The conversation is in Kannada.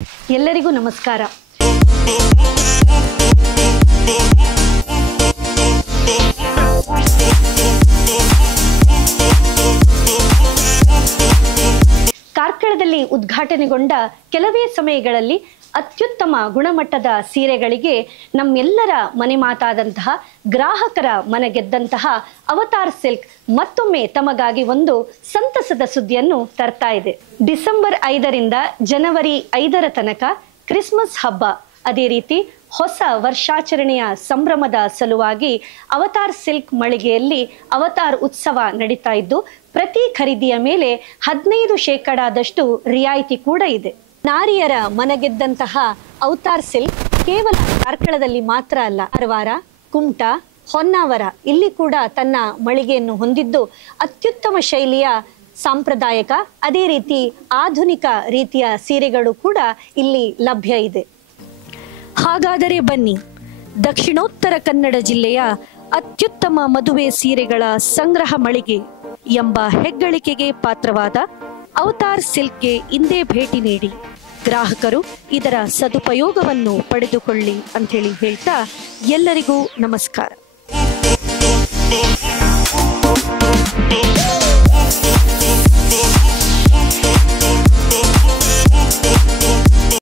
ಎಲ್ಲರಿಗೂ ನಮಸ್ಕಾರ. ಕಾರ್ಕಳದಲ್ಲಿ ಉದ್ಘಾಟನೆಗೊಂಡ ಕೆಲವೇ ಸಮಯಗಳಲ್ಲಿ ಅತ್ಯುತ್ತಮ ಗುಣಮಟ್ಟದ ಸೀರೆಗಳಿಗೆ ನಮ್ಮೆಲ್ಲರ ಮನೆ ಮಾತಾದಂತಹ ಗ್ರಾಹಕರ ಮನಗೆದ್ದಂತಹ ಅವತಾರ್ ಸಿಲ್ಕ್ ಮತ್ತೊಮ್ಮೆ ತಮಗಾಗಿ ಒಂದು ಸಂತಸದ ಸುದ್ದಿಯನ್ನು ತರ್ತಾ ಇದೆ. ಡಿಸೆಂಬರ್ 5ರಿಂದ ಜನವರಿ 5ರ ತನಕ ಕ್ರಿಸ್ಮಸ್ ಹಬ್ಬ, ಅದೇ ರೀತಿ ಹೊಸ ವರ್ಷಾಚರಣೆಯ ಸಂಭ್ರಮದ ಸಲುವಾಗಿ ಅವತಾರ್ ಸಿಲ್ಕ್ ಮಳಿಗೆಯಲ್ಲಿ ಅವತಾರ್ ಉತ್ಸವ ನಡೀತಾ ಇದ್ದು, ಪ್ರತಿ ಖರೀದಿಯ ಮೇಲೆ 15% ರಿಯಾಯಿತಿ ಕೂಡ ಇದೆ. ನಾರಿಯರ ಮನಗೆದ್ದಂತಹ ಅವತಾರ್ ಸಿಲ್ಕ್ ಕೇವಲ ಕಾರ್ಕಳದಲ್ಲಿ ಮಾತ್ರ ಅಲ್ಲ, ಕಾರವಾರ, ಕುಮಟಾ, ಹೊನ್ನಾವರ ಇಲ್ಲಿ ಕೂಡ ತನ್ನ ಮಳಿಗೆಯನ್ನು ಹೊಂದಿದ್ದು ಅತ್ಯುತ್ತಮ ಶೈಲಿಯ ಸಾಂಪ್ರದಾಯಿಕ ಅದೇ ರೀತಿ ಆಧುನಿಕ ರೀತಿಯ ಸೀರೆಗಳು ಕೂಡ ಇಲ್ಲಿ ಲಭ್ಯ ಇದೆ. ಹಾಗಾದರೆ ಬನ್ನಿ, ದಕ್ಷಿಣೋತ್ತರ ಕನ್ನಡ ಜಿಲ್ಲೆಯ ಅತ್ಯುತ್ತಮ ಮದುವೆ ಸೀರೆಗಳ ಸಂಗ್ರಹ ಮಳಿಗೆ ಎಂಬ ಹೆಗ್ಗಳಿಕೆಗೆ ಪಾತ್ರವಾದ ಅವತಾರ್ ಸಿಲ್ಕ್ಗೆ ಇಂದೇ ಭೇಟಿ ನೀಡಿ ಗ್ರಾಹಕರು ಇದರ ಸದುಪಯೋಗವನ್ನು ಪಡೆದುಕೊಳ್ಳಿ ಅಂತ ಹೇಳ್ತಾ ಎಲ್ಲರಿಗೂ ನಮಸ್ಕಾರ.